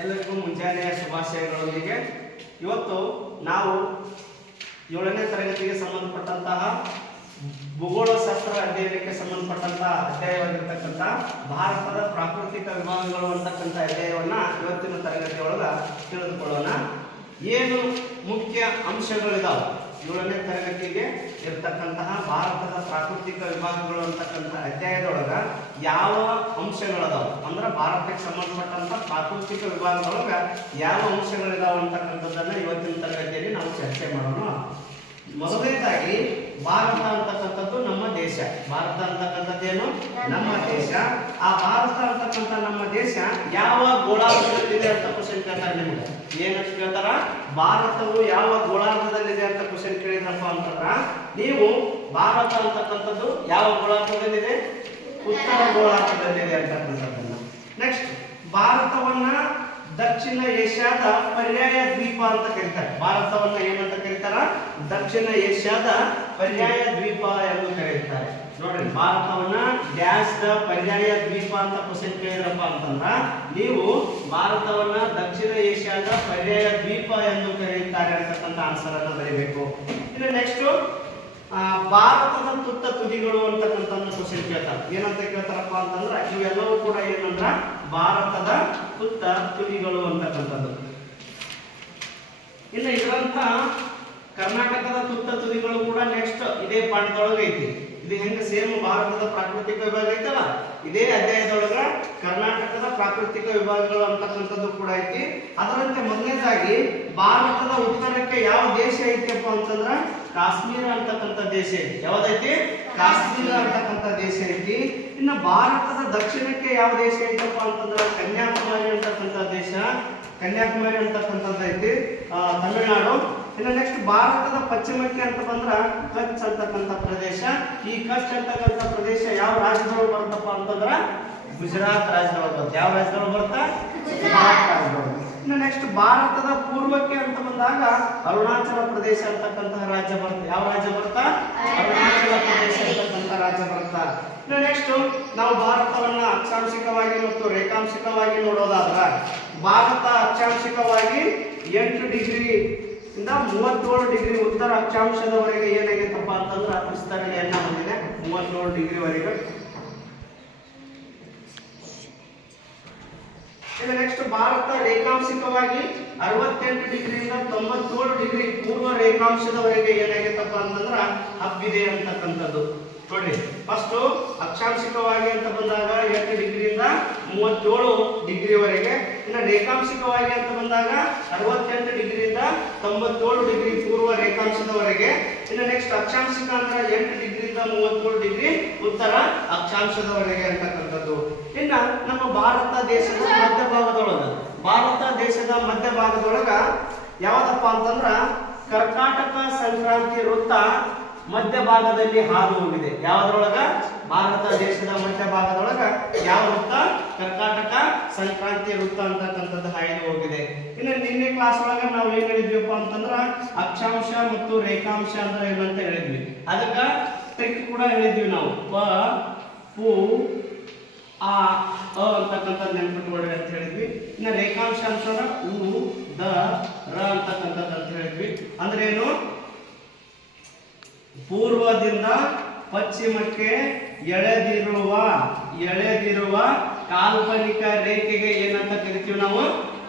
ಎಲ್ಲರಿಗೂ ಮುಂಜಾನೆಯ ಶುಭಾಶಯಗಳೊಂದಿಗೆ ಇವತ್ತು ನಾವು 7ನೇ ತರಗತಿಗೆ ಸಂಬಂಧಪಟ್ಟಂತಹ ಭೂಗೋಳಶಾಸ್ತ್ರ ಅಧ್ಯಯನಕ್ಕೆ ಸಂಬಂಧಪಟ್ಟಂತಹ ಅಧ್ಯಾಯವಾಗಿರ್ತಕ್ಕಂಥ ಭಾರತದ ಪ್ರಾಕೃತಿಕ ವಿಭಾಗಗಳು ಅಂತಕ್ಕಂಥ ಅಧ್ಯಾಯವನ್ನ ಇವತ್ತಿನ ತರಗತಿಯೊಳಗ ತಿಳಿದುಕೊಳ್ಳೋಣ. ಏನು ಮುಖ್ಯ ಅಂಶಗಳಿದಾವೆ 7ನೇ ತರಗತಿಗೆ ಇರ್ತಕ್ಕಂತಹ ಭಾರತದ ಪ್ರಾಕೃತಿಕ ವಿಭಾಗಗಳು ಅಂತಕ್ಕಂಥ ಅಧ್ಯಾಯದೊಳಗ ಯಾವ ಅಂಶಗಳದಾವ ಅಂದ್ರೆ ಭಾರತಕ್ಕೆ ಸಂಬಂಧಪಟ್ಟಂತ ಪ್ರಾಕೃತಿಕ ವಿಭಾಗದೊಳಗ ಯಾವ ಅಂಶಗಳಿದಾವ ಅಂತಕ್ಕಂಥದ್ದನ್ನ ಇವತ್ತಿನ ತರಗತಿಯಲ್ಲಿ ನಾವು ಚರ್ಚೆ ಮಾಡೋಣ. ಮೊದಲನೇದಾಗಿ ಭಾರತ ಅಂತಕ್ಕಂಥದ್ದು ನಮ್ಮ ದೇಶ. ಭಾರತ ಅಂತಕ್ಕಂಥದ್ದೇನು ನಮ್ಮ ದೇಶ. ಆ ಭಾರತ ಅಂತಕ್ಕಂಥ ನಮ್ಮ ದೇಶ ಯಾವ ಗೋಳಾರ್ಧದಲ್ಲಿದೆ ಅಂತ ಕ್ವಶನ್ ಕೇಳ್ತಾರೆ. ನಿಮ್ಗೆ ಏನಂತ ಕೇಳ್ತಾರ, ಭಾರತವು ಯಾವ ಗೋಳಾರ್ಧದಲ್ಲಿದೆ ಅಂತ ಕ್ವಶನ್ ಕೇಳಿದ್ರಪ್ಪ ಅಂತಂದ್ರ ನೀವು ಭಾರತ ಅಂತಕ್ಕಂಥದ್ದು ಯಾವ ಗೋಳಾರ್ಧದಲ್ಲಿದೆ, ಉತ್ತರ ಗೋಳಾರ್ಧದಲ್ಲಿದೆ ಅಂತಕ್ಕಂಥದ್ದನ್ನ. ನೆಕ್ಸ್ಟ್, ಭಾರತವನ್ನ ದಕ್ಷಿಣ ಏಷ್ಯಾದ ಪರ್ಯಾಯ ದ್ವೀಪ ಅಂತ ಕರೀತಾರೆ. ಭಾರತವನ್ನ ಏನಂತ ಕರೀತಾರ, ದಕ್ಷಿಣ ಏಷ್ಯಾದ ಪರ್ಯಾಯ ದ್ವೀಪ ಎಂದು ಕರೀತಾರೆ. ನೋಡ್ರಿ, ಭಾರತವನ್ನ ಡ್ಯಾಶ್ ದ ಪರ್ಯಾಯ ದ್ವೀಪ ಅಂತ ಕ್ವಶನ್ ಕೇಳಿದ್ರಪ್ಪ ಅಂತಂದ್ರ ನೀವು ಭಾರತವನ್ನ ದಕ್ಷಿಣ ಏಷ್ಯಾದ ಪರ್ಯಾಯ ದ್ವೀಪ ಎಂದು ಕರೆಯುತ್ತಾರೆ ಅಂತಕ್ಕಂಥ ಆನ್ಸರ್ ಅನ್ನ ಬರೀಬೇಕು. ಇನ್ನು ನೆಕ್ಸ್ಟ್, ಭಾರತದ ತುತ್ತ ತುದಿಗಳು ಅಂತಕ್ಕಂಥ ಕ್ವಶನ್ ಕೇಳ್ತಾರೆ. ಏನಂತ ಕೇಳ್ತಾರಪ್ಪ ಅಂತಂದ್ರ ಇವೆಲ್ಲವೂ ಕೂಡ ಏನಂದ್ರ ಭಾರತದ ತುತ್ತ ತುದಿಗಳು ಅಂತಕ್ಕಂಥದ್ದು. ಇನ್ನು ಇದರಂತ ಕರ್ನಾಟಕದ ತುತ್ತ ತುದಿಗಳು ಕೂಡ ನೆಕ್ಸ್ಟ್ ಇದೇ ಪಾಠದೊಳಗೆ ಐತಿ. ಇದು ಹೆಂಗ ಸೇಮ್ ಭಾರತದ ಪ್ರಾಕೃತಿಕ ವಿಭಾಗ ಐತಲ್ಲ, ಇದೇ ಅಧ್ಯಾಯದೊಳಗ ಕರ್ನಾಟಕದ ಪ್ರಾಕೃತಿಕ ವಿಭಾಗಗಳು ಅಂತಕ್ಕಂಥದ್ದು ಕೂಡ ಐತಿ. ಅದರಂತೆ ಮೊದಲನೇದಾಗಿ ಭಾರತದ ಉತ್ತರಕ್ಕೆ ಯಾವ ದೇಶ ಐತಪ್ಪ ಅಂತಂದ್ರ ಕಾಶ್ಮೀರ ಅಂತಕ್ಕಂಥ ದೇಶ ಐತಿ. ಯಾವ್ದೈತಿ? ಕಾಶ್ಮೀರ ಅಂತಕ್ಕಂಥ ದೇಶ ಐತಿ. ಇನ್ನು ಭಾರತದ ದಕ್ಷಿಣಕ್ಕೆ ಯಾವ ದೇಶ ಐತಪ್ಪ ಅಂತಂದ್ರ ಕನ್ಯಾಕುಮಾರಿ ಅಂತಕ್ಕಂಥ ದೇಶ, ಕನ್ಯಾಕುಮಾರಿ ಅಂತಕ್ಕಂಥದ್ದು ಐತಿ, ತಮಿಳುನಾಡು. ಇನ್ನು ನೆಕ್ಸ್ಟ್, ಭಾರತದ ಪಶ್ಚಿಮಕ್ಕೆ ಅಂತ ಬಂದ್ರ ಕಚ್ ಅಂತಕ್ಕಂಥ ಪ್ರದೇಶ. ಈ ಕಚ್ ಅಂತಕ್ಕಂಥ ಪ್ರದೇಶ ಯಾವ ರಾಜ್ಯದೊಳಗೆ ಬರುತ್ತಪ್ಪ ಅಂತಂದ್ರ ಗುಜರಾತ್ ರಾಜ್ಯದೊಳಗೆ ಬರುತ್ತೆ. ಯಾವ ರಾಜ್ಯದೊಳಗೆ ಬರುತ್ತಾ? ಗುಜರಾತ್ ರಾಜ್ಯದೊಳಗೆ. ಇನ್ನು ನೆಕ್ಸ್ಟ್, ಭಾರತದ ಪೂರ್ವಕ್ಕೆ ಅಂತ ಬಂದಾಗ ಅರುಣಾಚಲ ಪ್ರದೇಶ ಅಂತಕ್ಕಂತಹ ರಾಜ್ಯ ಬರುತ್ತೆ. ಯಾವ ರಾಜ್ಯ ಬರುತ್ತಾ? ಅರುಣಾಚಲ ಪ್ರದೇಶ ಅಂತಕ್ಕಂಥ ರಾಜ್ಯ ಬರುತ್ತಾ. ಇನ್ನು ನೆಕ್ಸ್ಟ್, ನಾವು ಭಾರತವನ್ನ ಅಕ್ಷಾಂಶಿಕವಾಗಿ ಮತ್ತು ರೇಖಾಂಶಿಕವಾಗಿ ನೋಡೋದಾದ್ರ ಭಾರತ ಅಕ್ಷಾಂಶಿಕವಾಗಿ 8 ಡಿಗ್ರಿ ಇಂದ 37 ಡಿಗ್ರಿ ಉತ್ತರ ಅಕ್ಷಾಂಶದವರೆಗೆ ಏನಾಗೈತಪ್ಪ ಅಂತಂದ್ರೆ ವಿಸ್ತರಣೆಯನ್ನ ಹೊಂದಿದೆ. 37 ಡಿಗ್ರಿ ವರೆಗೆ. ಇನ್ನು ನೆಕ್ಸ್ಟ್, ಭಾರತ ರೇಖಾಂಶಿಕವಾಗಿ 68 ಡಿಗ್ರಿಯಿಂದ 97 ಡಿಗ್ರಿ ಪೂರ್ವ ರೇಖಾಂಶದವರೆಗೆ ಏನಾಗೈತಪ್ಪ ಅಂತಂದ್ರ ಹಬ್ಬಿದೆ ಅಂತಕ್ಕಂಥದ್ದು. ನೋಡ್ರಿ, ಫಸ್ಟ್ ಅಕ್ಷಾಂಶಿಕವಾಗಿ ಅಂತ ಬಂದಾಗ 8 ಡಿಗ್ರಿಯಿಂದ 37 ಡಿಗ್ರಿವರೆಗೆ. ಇನ್ನು ರೇಖಾಂಶಿಕವಾಗಿ ಅಂತ ಬಂದಾಗ 68 ಡಿಗ್ರಿಯಿಂದ 97 ಡಿಗ್ರಿ ಪೂರ್ವ ರೇಖಾಂಶದವರೆಗೆ. ಇನ್ನು ನೆಕ್ಸ್ಟ್, ಅಕ್ಷಾಂಶಿಕ ಅಂದ್ರೆ 8 ಡಿಗ್ರಿಯಿಂದ 37 ಡಿಗ್ರಿ ಉತ್ತರ ಅಕ್ಷಾಂಶದವರೆಗೆ ಅಂತಕ್ಕಂಥದ್ದು. ಇನ್ನು ನಮ್ಮ ಭಾರತ ದೇಶದ ಮಧ್ಯಭಾಗದೊಳಗ ಯಾವ್ದಪ್ಪ ಅಂತಂದ್ರ ಕರ್ನಾಟಕ ಸಂಕ್ರಾಂತಿ ವೃತ್ತ ಮಧ್ಯಭಾಗದಲ್ಲಿ ಹಾದು ಹೋಗಿದೆ. ಯಾವ್ದ್ರೊಳಗ? ಭಾರತ ದೇಶದ ಮಧ್ಯಭಾಗದೊಳಗ ಯಾವ ವೃತ್ತ? ಕರ್ನಾಟಕ ಸಂಕ್ರಾಂತಿ ವೃತ್ತ ಅಂತಕ್ಕಂಥದ್ದು ಹಾಯ್ದು ಹೋಗಿದೆ. ಇನ್ನು ನಿನ್ನೆ ಕ್ಲಾಸ್ ಒಳಗ ನಾವು ಏನ್ ಹೇಳಿದ್ವಿಪ್ಪ ಅಂತಂದ್ರ ಅಕ್ಷಾಂಶ ಮತ್ತು ರೇಖಾಂಶ ಅಂದ್ರೆ ಏನಂತ ಹೇಳಿದ್ವಿ. ಅದಕ್ಕ ಟ್ರಿಕ್ ಕೂಡ ಹೇಳಿದ್ವಿ ನಾವು. ಪ ಪು ಆ ಅಂತಕ್ಕಂಥದ್ದು ನೆನ್ಪಿಟ್ಕೊಳ್ರಿ ಅಂತ ಹೇಳಿದ್ವಿ. ಇನ್ನು ರೇಖಾಂಶ ಅಂತಂದ್ರ ಉ ದ ರ ಅಂತಕ್ಕಂಥದ್ದು ಅಂತ ಹೇಳಿದ್ವಿ. ಅಂದ್ರೆ ಏನು? ಪೂರ್ವದಿಂದ ಪಶ್ಚಿಮಕ್ಕೆ ಎಳೆದಿರುವ ಕಾಲ್ಪನಿಕ ರೇಖೆಗೆ ಏನಂತ ಕರಿತೀವಿ ನಾವು?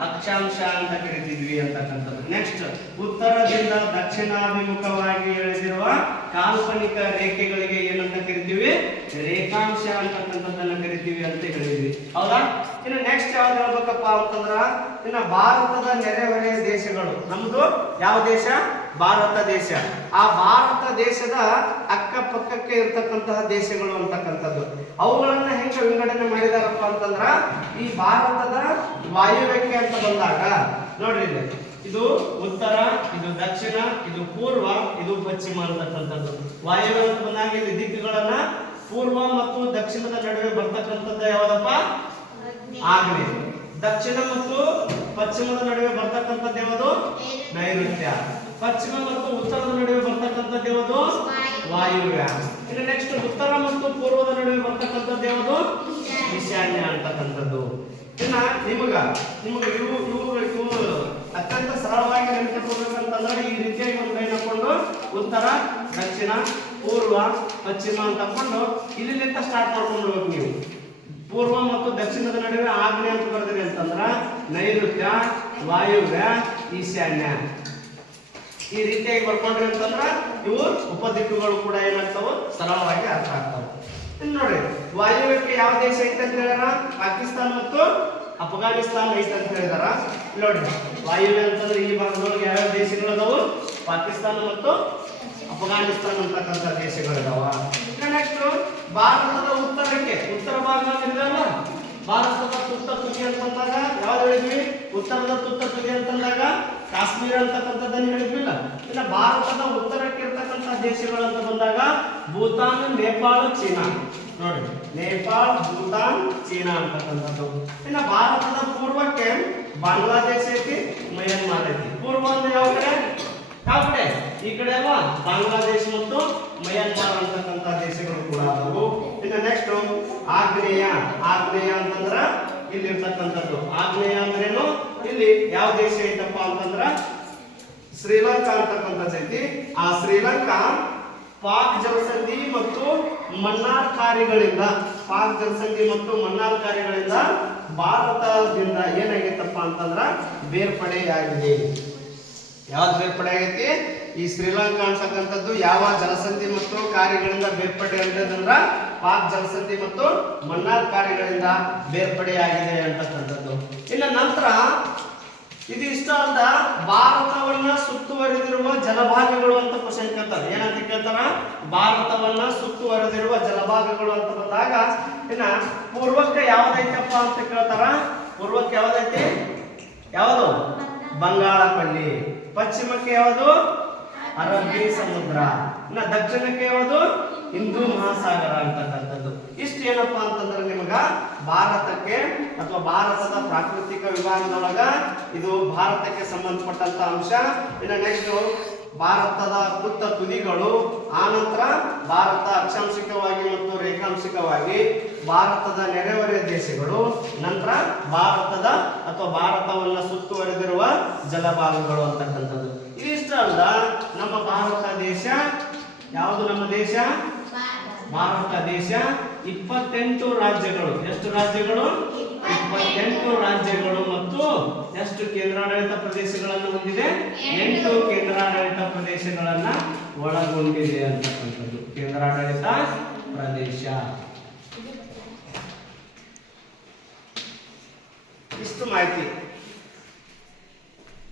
ಅಕ್ಷಾಂಶ ಅಂತ ಕರಿತಿದ್ವಿ ಅಂತಕ್ಕಂಥದ್ದು. ನೆಕ್ಸ್ಟ್, ಉತ್ತರದಿಂದ ದಕ್ಷಿಣಾಭಿಮುಖವಾಗಿ ಎಳೆದಿರುವ ಕಾಲ್ಪನಿಕ ರೇಖೆಗಳಿಗೆ ಏನಂತ ಕರಿತೀವಿ? ರೇಖಾಂಶ ಅಂತಕ್ಕಂಥದ್ದನ್ನ ಕರಿತೀವಿ ಅಂತ ಹೇಳಿದ್ವಿ. ಹೌದಾ? ಇನ್ನು ನೆಕ್ಸ್ಟ್ ಯಾವ್ದು ಹೇಳ್ಬೇಕಪ್ಪ ಅಂತಂದ್ರ ಇನ್ನು ಭಾರತದ ನೆರೆಹೊರೆಯ ದೇಶಗಳು. ನಮ್ದು ಯಾವ ದೇಶ? ಭಾರತ ದೇಶ. ಆ ಭಾರತ ದೇಶದ ಅಕ್ಕಪಕ್ಕಕ್ಕೆ ಇರ್ತಕ್ಕಂತಹ ದೇಶಗಳು ಅಂತಕ್ಕಂಥದ್ದು. ಅವುಗಳನ್ನ ಹೆಂಗ ವಿಂಗಡಣೆ ಮಾಡಿದಾರಪ್ಪ ಅಂತಂದ್ರ ಈ ಭಾರತದ ವಾಯುವ್ಯಕ್ಕೆ ಅಂತ ಬಂದಾಗ ನೋಡ್ರಿ, ಇದು ಉತ್ತರ, ಇದು ದಕ್ಷಿಣ, ಇದು ಪೂರ್ವ, ಇದು ಪಶ್ಚಿಮ ಅಂತಕ್ಕಂಥದ್ದು. ವಾಯುವ್ಯ ಅಂತ ಬಂದಾಗ ಇಲ್ಲಿ ದಿಕ್ಕುಗಳನ್ನ ಪೂರ್ವ ಮತ್ತು ದಕ್ಷಿಣದ ನಡುವೆ ಬರ್ತಕ್ಕಂಥದ್ದು ಯಾವ್ದಪ್ಪ? ಆಗ್ನೇಯ. ದಕ್ಷಿಣ ಮತ್ತು ಪಶ್ಚಿಮದ ನಡುವೆ ಬರ್ತಕ್ಕಂಥದ್ದು ಯಾವುದು? ನೈಋತ್ಯ. ಪಶ್ಚಿಮ ಮತ್ತು ಉತ್ತರದ ನಡುವೆ ಬರ್ತಕ್ಕಂಥದ್ದು ಯಾವುದು? ವಾಯುವ್ಯ. ಇನ್ನು ನೆಕ್ಸ್ಟ್, ಉತ್ತರ ಮತ್ತು ಪೂರ್ವದ ನಡುವೆ ಬರ್ತಕ್ಕಂಥದ್ದು ಯಾವುದು? ಈಶಾನ್ಯ ಅಂತಕ್ಕಂಥದ್ದು. ಇನ್ನ ನಿಮಗೆ ಇವು ಅತ್ಯಂತ ಸರಳವಾಗಿ ನೆನಪಿಟ್ಕೋಬೇಕಂತಂದ್ರೆ ಈ ರೀತಿಯಾಗಿ ಒಂದು ಲೈನ್ ಹಾಕೊಂಡು ಉತ್ತರ, ದಕ್ಷಿಣ, ಪೂರ್ವ, ಪಶ್ಚಿಮ ಅಂತ ಹಾಕೊಂಡು ಇಲ್ಲಿಂದ ಸ್ಟಾರ್ಟ್ ಮಾಡ್ಕೊಂಡು ಬಿಡ್ಬೇಕು ನೀವು. ಪೂರ್ವ ಮತ್ತು ದಕ್ಷಿಣದ ನಡುವೆ ಆಗ್ನೇಯ ಅಂತ ಬರೆದ್ರಿ ಅಂತಂದ್ರ ನೈಋತ್ಯ, ವಾಯುವ್ಯ, ಈಶಾನ್ಯ ಈ ರೀತಿಯಾಗಿ ಬರ್ಕೊಂಡ್ರಿ ಅಂತಂದ್ರ ಇವು ಉಪದಿಕ್ಕುಗಳು ಕೂಡ ಏನಾಗ್ತಾವ ಸರಳವಾಗಿ ಅರ್ಥ ಆಗ್ತಾವ. ಇನ್ನು ನೋಡ್ರಿ, ವಾಯುವ್ಯಕ್ಕೆ ಯಾವ ದೇಶ ಐತೆ ಅಂತ ಹೇಳ್ಯಾರ? ಪಾಕಿಸ್ತಾನ ಮತ್ತು ಅಫ್ಘಾನಿಸ್ತಾನ ಐತೆ ಅಂತ ಹೇಳಿದಾರ. ನೋಡ್ರಿ, ವಾಯುವ್ಯ ಅಂತಂದ್ರೆ ಈ ಭಾಗದೊಳಗೆ ಯಾವ ದೇಶಗಳದಾವು? ಪಾಕಿಸ್ತಾನ ಮತ್ತು ಅಫ್ಘಾನಿಸ್ತಾನ ಅಂತಕ್ಕಂಥ ದೇಶಗಳಿದಾವ. ನೆಕ್ಸ್ಟ್ ಭಾರತದ ಉತ್ತರಕ್ಕೆ, ಉತ್ತರ ಭಾಗ ಇಲ್ಲಲ್ಲ, ಭಾರತದ ತುತ್ತ ತುದಿ ಅಂತಂದಾಗ ಯಾವ್ದು ಹೇಳಿದ್ವಿ? ಉತ್ತರದ ತುತ್ತ ತುದಿ ಅಂತಂದಾಗ ಕಾಶ್ಮೀರ ಅಂತಕ್ಕಂಥದ್ದನ್ನು ಹೇಳಿದ್ವಿಲ್ಲ. ಇನ್ನು ಭಾರತದ ಉತ್ತರಕ್ಕೆ ಇರ್ತಕ್ಕಂಥ ದೇಶಗಳು ಅಂತ ಬಂದಾಗ ಭೂತಾನ್, ನೇಪಾಳ, ಚೀನಾ. ನೋಡಿ, ನೇಪಾಳ, ಭೂತಾನ್, ಚೀನಾ ಅಂತಕ್ಕಂಥದ್ದು. ಇನ್ನು ಭಾರತದ ಪೂರ್ವಕ್ಕೆ ಬಾಂಗ್ಲಾದೇಶ ಐತಿ, ಮಯನ್ಮಾರ್ ಐತಿ. ಪೂರ್ವ ಅಂದ್ರೆ ಯಾವ ಕಡೆ? ಈ ಕಡೆ ಅಲ್ವಾ ಬಾಂಗ್ಲಾದೇಶ ಮತ್ತು ಮಯನ್ಮಾರ್ ಅಂತಕ್ಕಂಥ ದೇಶಗಳು ಕೂಡ ಆದವು. ಇನ್ನು ನೆಕ್ಸ್ಟ್ ಆಗ್ನೇಯ ಅಂತಂದ್ರ ಇಲ್ಲಿ ಇರ್ತಕ್ಕಂಥದ್ದು. ಆಗ್ನೇಯ ಅಂದ್ರೇನು? ಇಲ್ಲಿ ಯಾವ ದೇಶ ಐತಪ್ಪ ಅಂತಂದ್ರ ಶ್ರೀಲಂಕಾ ಅಂತಕ್ಕಂಥದ್ದು ಐತಿ. ಆ ಶ್ರೀಲಂಕಾ ಪಾಕ್ ಜಲಸಂಧಿ ಮತ್ತು ಮನ್ನಾರ್ ಕಾರ್ಯಗಳಿಂದ ಭಾರತದಿಂದ ಏನಾಗೈತಪ್ಪ ಅಂತಂದ್ರ ಬೇರ್ಪಡೆಯಾಗಿದೆ. ಯಾವ್ದು ಬೇರ್ಪಡೆ ಆಗೈತಿ? ಈ ಶ್ರೀಲಂಕಾ ಅಂತಕ್ಕಂಥದ್ದು ಯಾವ ಜಲಸಂಧಿ ಮತ್ತು ಕಾರ್ಯಗಳಿಂದ ಬೇರ್ಪಡೆ ಅಂತಂದ್ರ ಪಾಕ್ ಜಲಸಂಧಿ ಮತ್ತು ಮನ್ನಾರ್ ಕಾರ್ಯಗಳಿಂದ ಬೇರ್ಪಡೆಯಾಗಿದೆ ಅಂತಕ್ಕಂಥದ್ದು. ಇನ್ನು ನಂತರ ಇದು ಇಷ್ಟ ಅಲ್ಲ, ಭಾರತವನ್ನ ಸುತ್ತುವರೆದಿರುವ ಜಲಭಾಗಗಳು ಅಂತ ಕ್ವಶನ್ ಕೇಳ್ತಾರೆ. ಏನಂತ ಕೇಳ್ತಾರ? ಭಾರತವನ್ನ ಸುತ್ತುವರೆದಿರುವ ಜಲಭಾಗಗಳು ಅಂತ ಬಂದಾಗ ಇನ್ನ ಪೂರ್ವಕ್ಕೆ ಯಾವ್ದೈತಪ್ಪ ಅಂತ ಕೇಳ್ತಾರ. ಪೂರ್ವಕ್ಕೆ ಯಾವ್ದೈತಿ? ಯಾವುದು? ಬಂಗಾಳ ಕೊಲ್ಲಿ. ಪಶ್ಚಿಮಕ್ಕೆ ಯಾವುದು? ಅರಬ್ಬಿ ಸಮುದ್ರ. ಇನ್ನ ದಕ್ಷಿಣಕ್ಕೆ ಯಾವುದು? ಹಿಂದೂ ಮಹಾಸಾಗರ ಅಂತಕ್ಕಂಥದ್ದು. ಇಷ್ಟು ಏನಪ್ಪಾ ಅಂತಂದ್ರೆ ನಿಮಗ ಭಾರತಕ್ಕೆ ಅಥವಾ ಭಾರತದ ಪ್ರಾಕೃತಿಕ ವಿಭಾಗದೊಳಗ ಇದು ಭಾರತಕ್ಕೆ ಸಂಬಂಧಪಟ್ಟಂತ ಅಂಶ. ಇನ್ನು ನೆಕ್ಸ್ಟ್ ಭಾರತದ ತುತ್ತ ತುದಿಗಳು, ಆನಂತರ ಭಾರತ ಅಕ್ಷಾಂಶಿಕವಾಗಿ ಮತ್ತು ರೇಖಾಂಶಿಕವಾಗಿ ಭಾರತದ ನೆರೆಹೊರೆಯ ದೇಶಗಳು, ನಂತರ ಭಾರತದ ಅಥವಾ ಭಾರತವನ್ನ ಸುತ್ತುವರೆದಿರುವ ಜಲಭಾಗಗಳು ಅಂತಕ್ಕಂಥದ್ದು. ಇದಿಷ್ಟ ಅಲ್ಲ, ನಮ್ಮ ಭಾರತ ದೇಶ ಯಾವುದು? ನಮ್ಮ ದೇಶ ಭಾರತ ದೇಶ 28 ರಾಜ್ಯಗಳು. ಎಷ್ಟು ರಾಜ್ಯಗಳು? 28 ರಾಜ್ಯಗಳು ಮತ್ತು ಎಷ್ಟು ಕೇಂದ್ರಾಡಳಿತ ಪ್ರದೇಶಗಳನ್ನು ಹೊಂದಿದೆ? 8 ಕೇಂದ್ರಾಡಳಿತ ಪ್ರದೇಶಗಳನ್ನ ಒಳಗೊಂಡಿದೆ ಅಂತಕ್ಕಂಥದ್ದು. ಕೇಂದ್ರಾಡಳಿತ ಪ್ರದೇಶ. ಇಷ್ಟು ಮಾಹಿತಿ